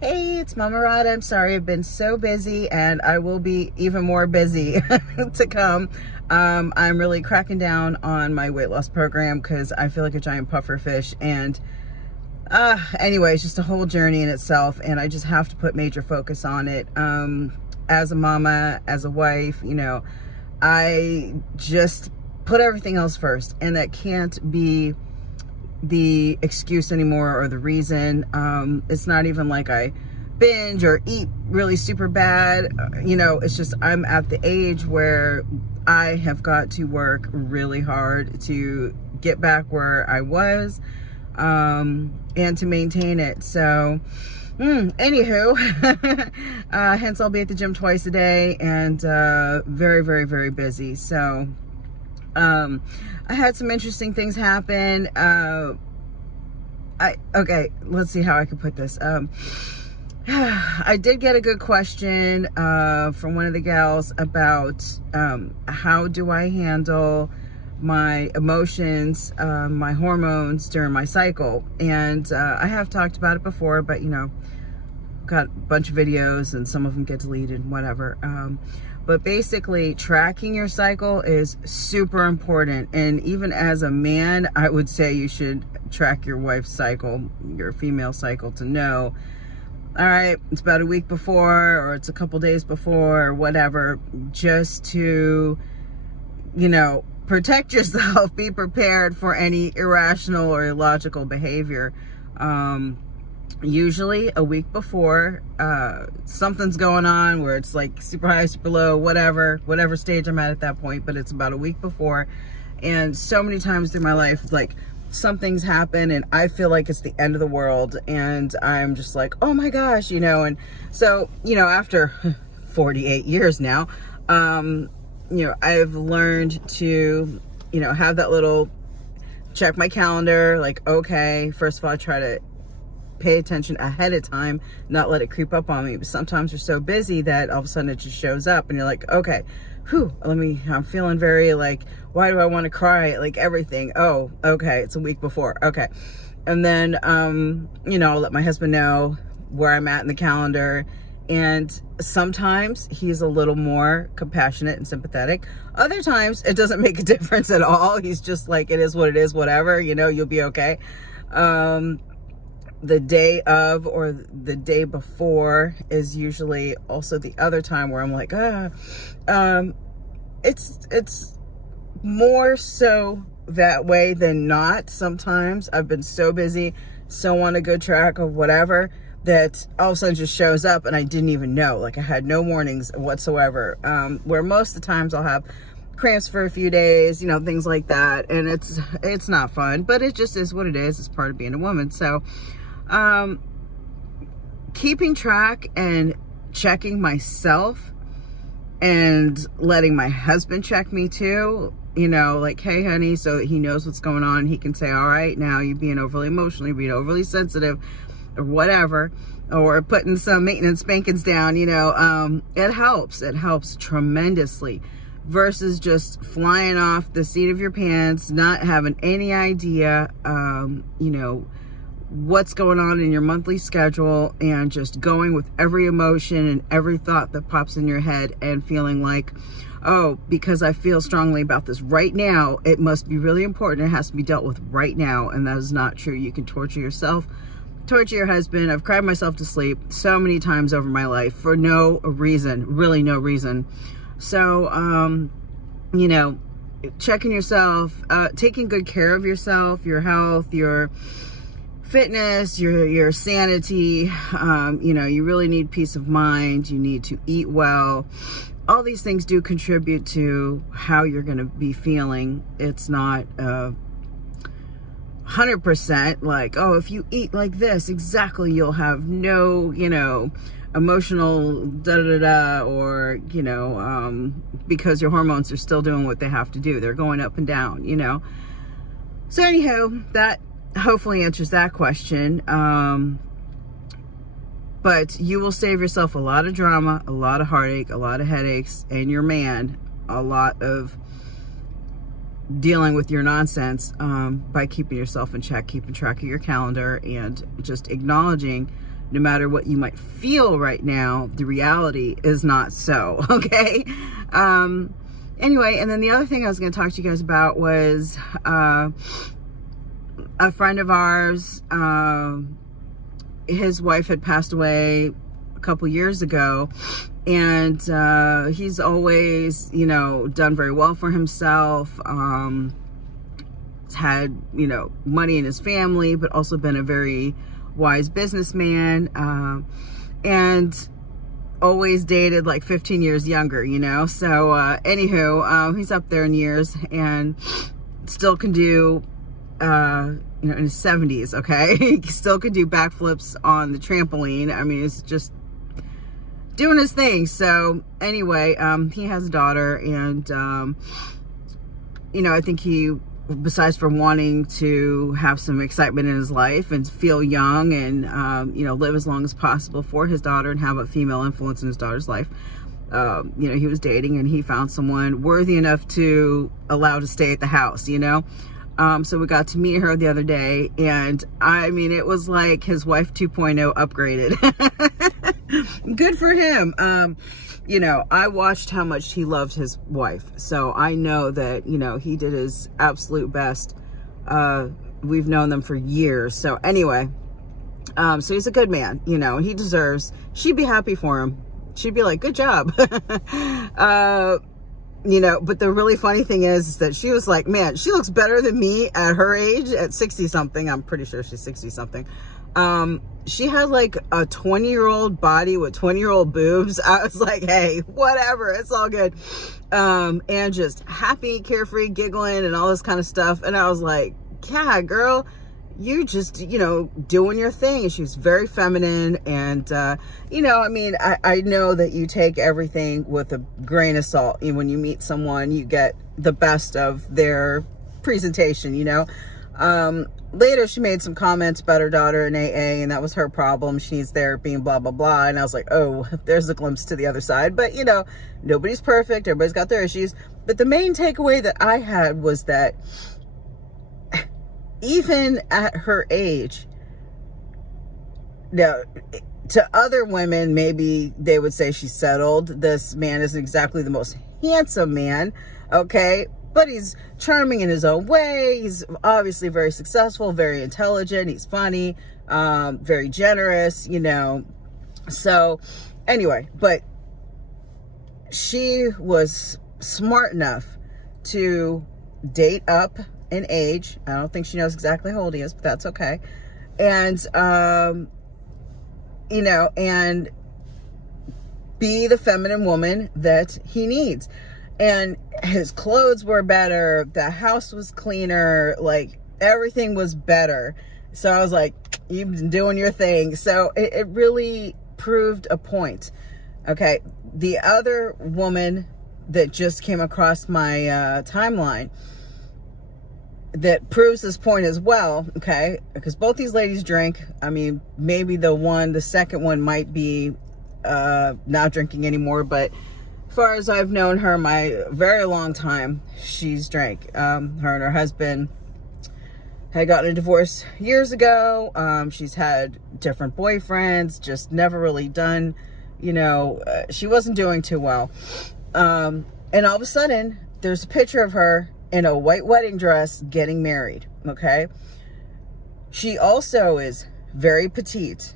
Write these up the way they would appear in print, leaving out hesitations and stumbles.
Hey, it's Mama Radha. I'm sorry I've been so busy, and I will be even more busy to come. I'm really cracking down on my weight loss program because I feel like a giant puffer fish, and anyway, it's just a whole journey in itself, and I just have to put major focus on it. As a mama, as a wife, I just put everything else first, and that can't be the excuse anymore or the reason. It's not even like I binge or eat really super bad. It's just I'm at the age where I have got to work really hard to get back where I was, and to maintain it. So anywho, hence I'll be at the gym twice a day, and very, very, very busy. So I had some interesting things happen. Okay, let's see how I can put this. I did get a good question from one of the gals about how do I handle my emotions, my hormones during my cycle. And I have talked about it before, but got a bunch of videos and some of them get deleted and whatever. But basically, tracking your cycle is super important. And even as a man, I would say you should track your wife's cycle, your female cycle, to know, all right, it's about a week before, or it's a couple days before, or whatever, just to, protect yourself, be prepared for any irrational or illogical behavior. Usually a week before, something's going on where it's like super high, super low, whatever stage I'm at that point, but it's about a week before. And so many times through my life, like, something's happened and I feel like it's the end of the world, and I'm just like, oh my gosh, and so, after 48 years now, I've learned to, have that little check my calendar, like, okay, first of all, I try to pay attention ahead of time, not let it creep up on me. But sometimes you're so busy that all of a sudden it just shows up and you're like, okay, I'm feeling very like, why do I want to cry? Like everything. Oh, okay. It's a week before. Okay. And then, I'll let my husband know where I'm at in the calendar. And sometimes he's a little more compassionate and sympathetic. Other times it doesn't make a difference at all. He's just like, it is what it is, whatever, you'll be okay. The day of or the day before is usually also the other time where I'm like, it's more so that way than not. Sometimes I've been so busy, so on a good track of whatever, that all of a sudden just shows up and I didn't even know. Like I had no warnings whatsoever. Where most of the times I'll have cramps for a few days, things like that. And it's not fun, but it just is what it is. It's part of being a woman. So, keeping track and checking myself and letting my husband check me too, like, hey honey, so that he knows what's going on. He can say, all right, now you're being overly emotional, you're being overly sensitive or whatever, or putting some maintenance spankings down, it helps tremendously, versus just flying off the seat of your pants, not having any idea, what's going on in your monthly schedule, and just going with every emotion and every thought that pops in your head and feeling like, oh, because I feel strongly about this right now, it must be really important. It has to be dealt with right now. And that is not true. You can torture yourself, torture your husband. I've cried myself to sleep so many times over my life for no reason, really no reason. So, checking yourself, taking good care of yourself, your health, your fitness, your sanity, you really need peace of mind. You need to eat well. All these things do contribute to how you're going to be feeling. It's not 100% like, oh, if you eat like this, exactly, you'll have no, emotional da-da-da-da, or, because your hormones are still doing what they have to do. They're going up and down, So anyhow, that hopefully answers that question. But you will save yourself a lot of drama, a lot of heartache, a lot of headaches, and your man a lot of dealing with your nonsense by keeping yourself in check, keeping track of your calendar, and just acknowledging no matter what you might feel right now, the reality is not so, okay? Anyway, and then the other thing I was going to talk to you guys about was a friend of ours. His wife had passed away a couple years ago, and he's always, you know, done very well for himself. Had, you know, money in his family, but also been a very wise businessman, and always dated like 15 years younger, you know. So anywho, he's up there in years and still can do, you know, in his 70s, okay? He still can do backflips on the trampoline. I mean, it's just doing his thing. So anyway, he has a daughter, and you know, I think he, besides from wanting to have some excitement in his life and feel young and, you know, live as long as possible for his daughter and have a female influence in his daughter's life, you know, he was dating and he found someone worthy enough to allow to stay at the house, you know. So we got to meet her the other day, and I mean, it was like his wife 2.0 upgraded. Good for him. You know, I watched how much he loved his wife. So I know that, you know, he did his absolute best. We've known them for years. So anyway, so he's a good man, you know, he deserves, she'd be happy for him. She'd be like, good job. You know, but the really funny thing is that she was like, man, she looks better than me at her age, at 60 something. I'm pretty sure she's 60 something. She had like a 20-year-old body with 20-year-old boobs. I was like, hey, whatever, it's all good. And just happy, carefree, giggling and all this kind of stuff. And I was like, yeah, girl, you just, you know, doing your thing. And she was very feminine. And, you know, I mean, I know that you take everything with a grain of salt. And when you meet someone, you get the best of their presentation, you know. Later, she made some comments about her daughter in AA, and that was her problem. She's there being blah, blah, blah. And I was like, oh, there's a glimpse to the other side. But, you know, nobody's perfect. Everybody's got their issues. But the main takeaway that I had was that even at her age, now, to other women, maybe they would say she's settled. This man isn't exactly the most handsome man, okay? But he's charming in his own way. He's obviously very successful, very intelligent. He's funny, very generous, you know. So anyway, but she was smart enough to date up in age. I don't think she knows exactly how old he is, but that's okay. And, you know, and be the feminine woman that he needs. And his clothes were better. The house was cleaner. Like, everything was better. So I was like, you've been doing your thing. So it really proved a point. Okay. The other woman that just came across my timeline that proves this point as well, okay, because both these ladies drink. I mean, maybe the second one might be not drinking anymore, but as far as I've known her my very long time, she's drank. Her and her husband had gotten a divorce years ago. She's had different boyfriends, just never really done, you know, she wasn't doing too well. And all of a sudden, there's a picture of her in a white wedding dress getting married, okay? She also is very petite,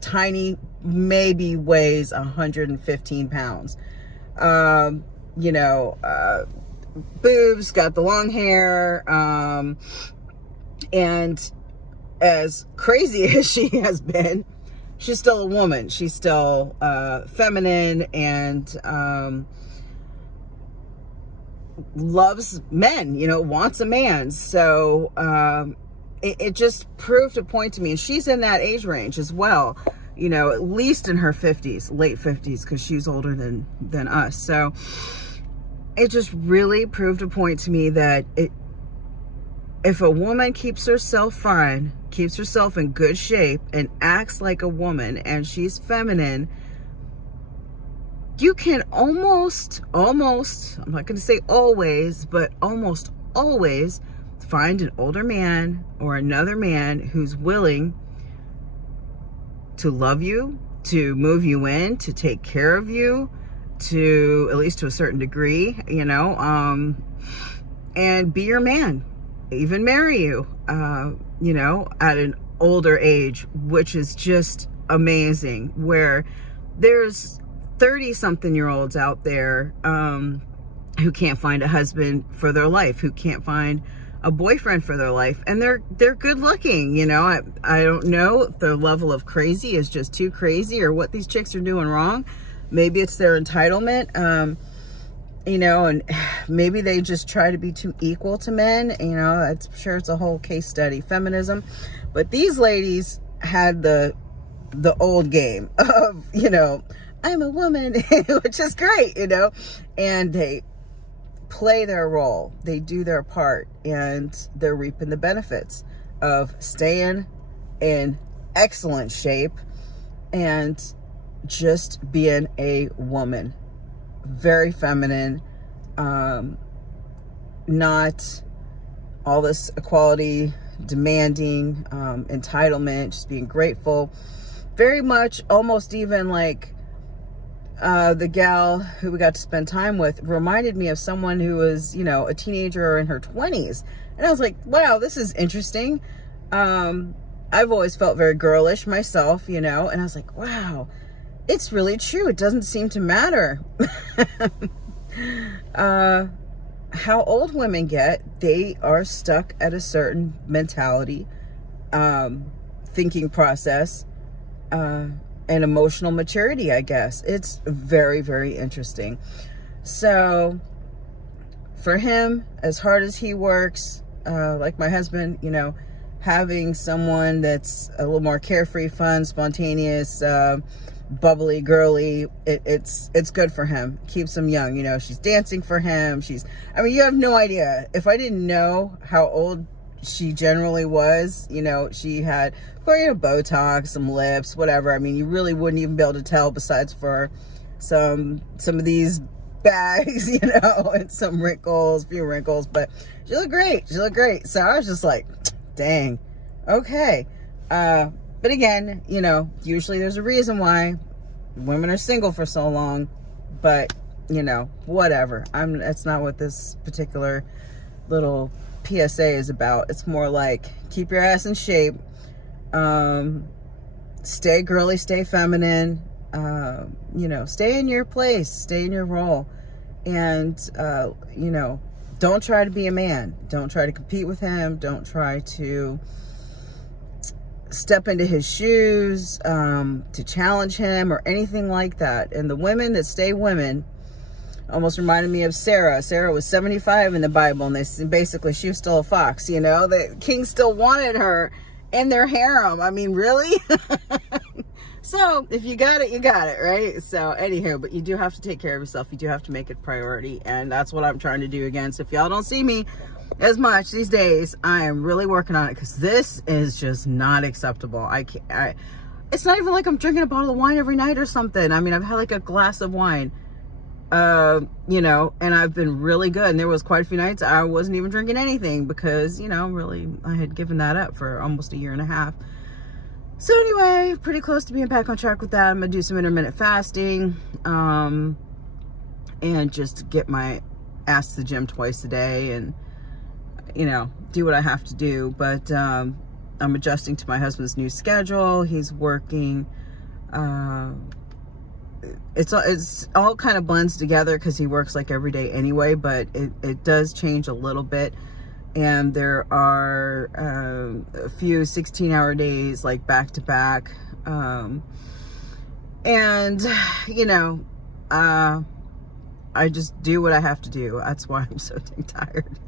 tiny, maybe weighs 115 pounds. You know, boobs, got the long hair, and as crazy as she has been, she's still a woman. She's still feminine and loves men, you know, wants a man. So it just proved a point to me. And she's in that age range as well, you know, at least in her 50s, late 50s, because she's older than us. So it just really proved a point to me that if a woman keeps herself fine, keeps herself in good shape, and acts like a woman, and she's feminine, you can almost, I'm not going to say always, but almost always find an older man or another man who's willing to love you, to move you in, to take care of you, to, at least to a certain degree, you know, and be your man, even marry you, you know, at an older age, which is just amazing, where there's 30-something-year-olds out there who can't find a husband for their life, who can't find a boyfriend for their life, and they're good looking, you know. I don't know if their level of crazy is just too crazy or what these chicks are doing wrong. Maybe it's their entitlement, you know, and maybe they just try to be too equal to men, you know. I'm sure it's a whole case study, feminism. But these ladies had the old game of, you know, I'm a woman, which is great, you know, and they play their role, they do their part, and they're reaping the benefits of staying in excellent shape and just being a woman, very feminine, not all this equality demanding, entitlement, just being grateful, very much almost even like the gal who we got to spend time with reminded me of someone who was, you know, a teenager or in her 20s. And I was like, wow, this is interesting. I've always felt very girlish myself, you know, and I was like, wow, it's really true. It doesn't seem to matter how old women get. They are stuck at a certain mentality, thinking process, and emotional maturity, I guess. It's very, very interesting. So for him, as hard as he works, like my husband, you know, having someone that's a little more carefree, fun, spontaneous, bubbly, girly, it's good for him. Keeps him young, you know. She's dancing for him. I mean, you have no idea. If I didn't know how old she generally was, you know, she had, of course, you know, Botox, some lips, whatever. I mean, you really wouldn't even be able to tell, besides for some of these bags, you know, and some wrinkles, few wrinkles, but she looked great. So I was just like, dang, okay. But again, you know, usually there's a reason why women are single for so long, but you know, whatever. That's not what this particular little PSA is about. It's more like, keep your ass in shape, stay girly, stay feminine, you know, stay in your place, stay in your role, and you know, don't try to be a man, don't try to compete with him, don't try to step into his shoes, to challenge him or anything like that. And the women that stay women almost reminded me of Sarah. Sarah was 75 in the Bible, and basically she was still a fox, you know. The king still wanted her in their harem. I mean, really? So if you got it, you got it, right? So anywho, but you do have to take care of yourself. You do have to make it a priority, and that's what I'm trying to do again. So if y'all don't see me as much these days, I am really working on it, because this is just not acceptable. It's not even like I'm drinking a bottle of wine every night or something. I mean, I've had like a glass of wine, you know, and I've been really good. And there was quite a few nights I wasn't even drinking anything, because, you know, really, I had given that up for almost 1.5 years. So anyway, pretty close to being back on track with that. I'm gonna do some intermittent fasting, and just get my ass to the gym twice a day, and, you know, do what I have to do. But I'm adjusting to my husband's new schedule. He's working, it's all kind of blends together, because he works like every day anyway, but it does change a little bit. And there are a few 16-hour days, like back to back, and you know, I just do what I have to do. That's why I'm so dang tired.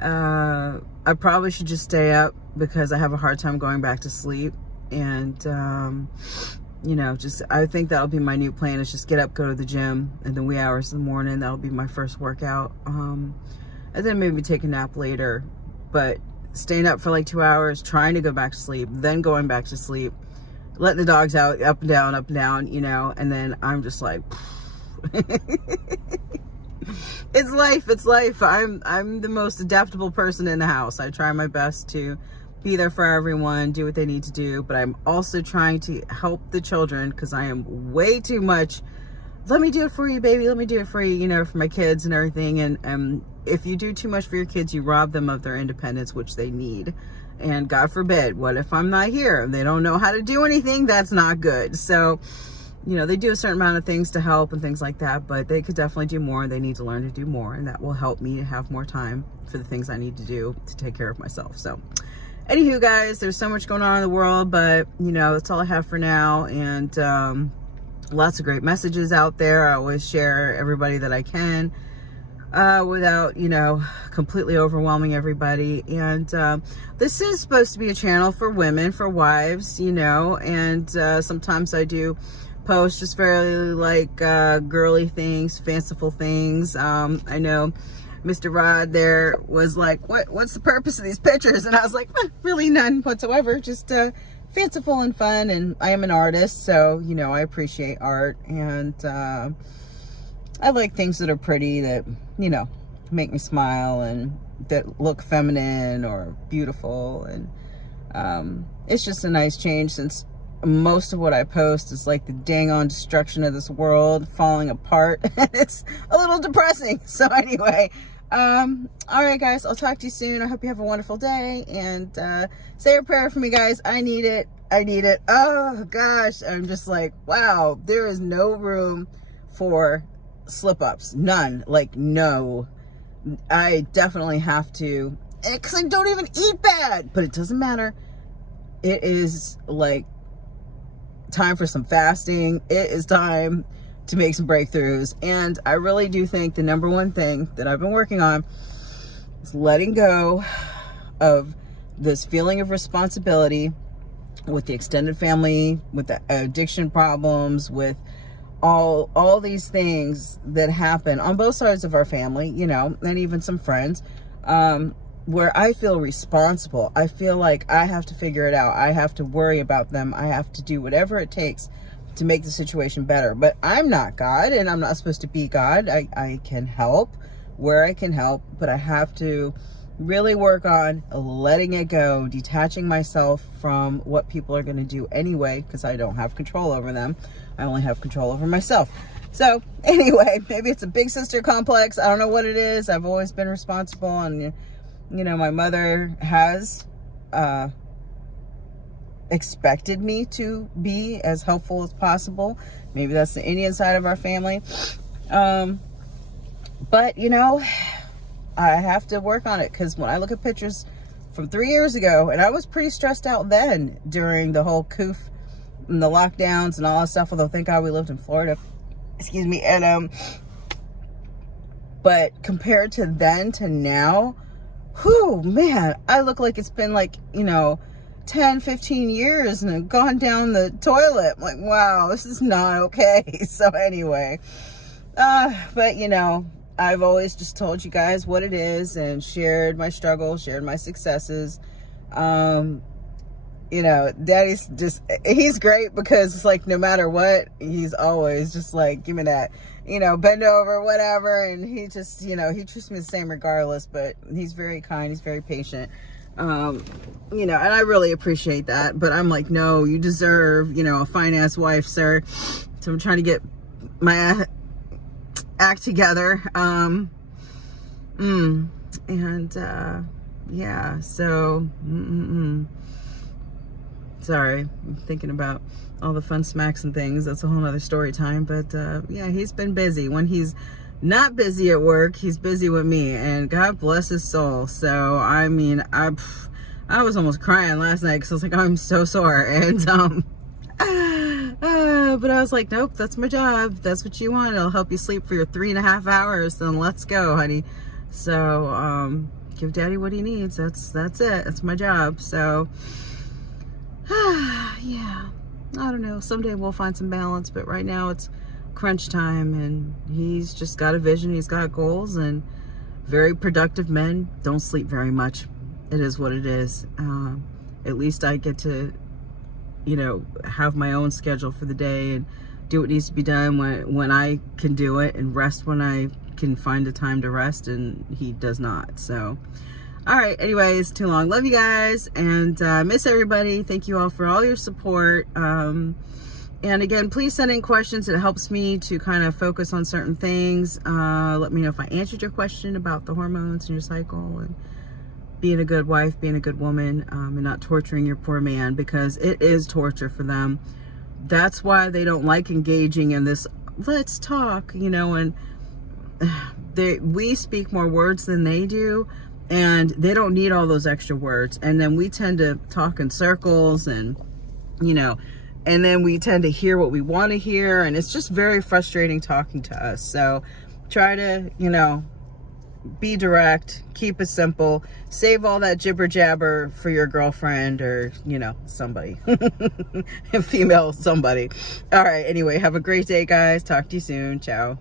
I probably should just stay up, because I have a hard time going back to sleep. And you know, I think that'll be my new plan, is just get up, go to the gym in the wee hours of the morning. That'll be my first workout, and then maybe take a nap later. But staying up for like 2 hours, trying to go back to sleep, then going back to sleep, letting the dogs out, up and down, you know, and then I'm just like, it's life. I'm the most adaptable person in the house. I try my best to be there for everyone, do what they need to do, but I'm also trying to help the children, because I am way too much, let me do it for you, baby, let me do it for you, for my kids and everything. And if you do too much for your kids, you rob them of their independence, which they need. And God forbid, what if I'm not here? They don't know how to do anything. That's not good. So, they do a certain amount of things to help and things like that, but they could definitely do more. They need to learn to do more, and that will help me to have more time for the things I need to do to take care of myself. So anywho, guys, there's so much going on in the world, but that's all I have for now. And lots of great messages out there. I always share everybody that I can without completely overwhelming everybody. And this is supposed to be a channel for women, for wives, and sometimes I do post just very girly things, fanciful things. I know Mr. Rod there was like, what's the purpose of these pictures? And I was like, really none whatsoever, just fanciful and fun. And I am an artist, so I appreciate art, and I like things that are pretty, that make me smile, and that look feminine or beautiful. And it's just a nice change, since most of what I post is like the dang on destruction of this world falling apart. It's a little depressing. So anyway, all right, guys, I'll talk to you soon. I hope you have a wonderful day, and say a prayer for me, guys. I need it. Oh gosh, I'm just like, wow, there is no room for slip-ups. None. No, I definitely have to, because I don't even eat bad, but it doesn't matter. It is time for some fasting. It is time to make some breakthroughs. And I really do think the number one thing that I've been working on is letting go of this feeling of responsibility with the extended family, with the addiction problems, with all these things that happen on both sides of our family, and even some friends, where I feel responsible. I feel like I have to figure it out. I have to worry about them. I have to do whatever it takes to make the situation better. But I'm not God, and I'm not supposed to be God. I can help where I can help, but I have to really work on letting it go, detaching myself from what people are going to do anyway, because I don't have control over them. I only have control over myself. So anyway, maybe it's a big sister complex. I don't know what it is. I've always been responsible, and my mother has expected me to be as helpful as possible. Maybe that's the Indian side of our family. But I have to work on it, because when I look at pictures from 3 years ago, and I was pretty stressed out then during the whole coof and the lockdowns and all that stuff, although thank God we lived in Florida. Excuse me. And but compared to then to now, whew, man, I look like it's been 10, 15 years and I've gone down the toilet. I'm like, wow, this is not okay. So anyway, but I've always just told you guys what it is, and shared my struggles, shared my successes. Daddy's he's great, because it's no matter what, he's always just give me that, bend over, whatever. And he just, he treats me the same regardless, but he's very kind. He's very patient. And I really appreciate that, but I'm like, no, you deserve, a fine-ass wife, sir. So I'm trying to get my act together. Yeah, so, sorry, I'm thinking about all the fun smacks and things. That's a whole nother story time. But yeah, he's been busy. When he's not busy at work, he's busy with me, and God bless his soul. So I mean, I was almost crying last night, because I was like, I'm so sore. And but I was like, nope, that's my job. That's what you want. It'll help you sleep for your 3.5 hours. Then let's go, honey. So give daddy what he needs. That's it. That's my job. So yeah, I don't know. Someday we'll find some balance, but right now it's crunch time, and he's just got a vision. He's got goals, and very productive men don't sleep very much. It is what it is. At least I get to, have my own schedule for the day, and do what needs to be done when I can do it, and rest when I can find the time to rest, and he does not. So All right, anyways, too long. Love you guys, and miss everybody. Thank you all for all your support. And again, please send in questions. It helps me to kind of focus on certain things. Let me know if I answered your question about the hormones and your cycle and being a good wife, being a good woman, and not torturing your poor man, because it is torture for them. That's why they don't like engaging in this, let's talk, you know, and we speak more words than they do, and they don't need all those extra words. And then we tend to talk in circles, and, you know, and then we tend to hear what we want to hear, and it's just very frustrating talking to us. So try to, you know, be direct, keep it simple, save all that jibber jabber for your girlfriend or, you know, somebody, female somebody. All right, anyway, have a great day, guys. Talk to you soon. Ciao.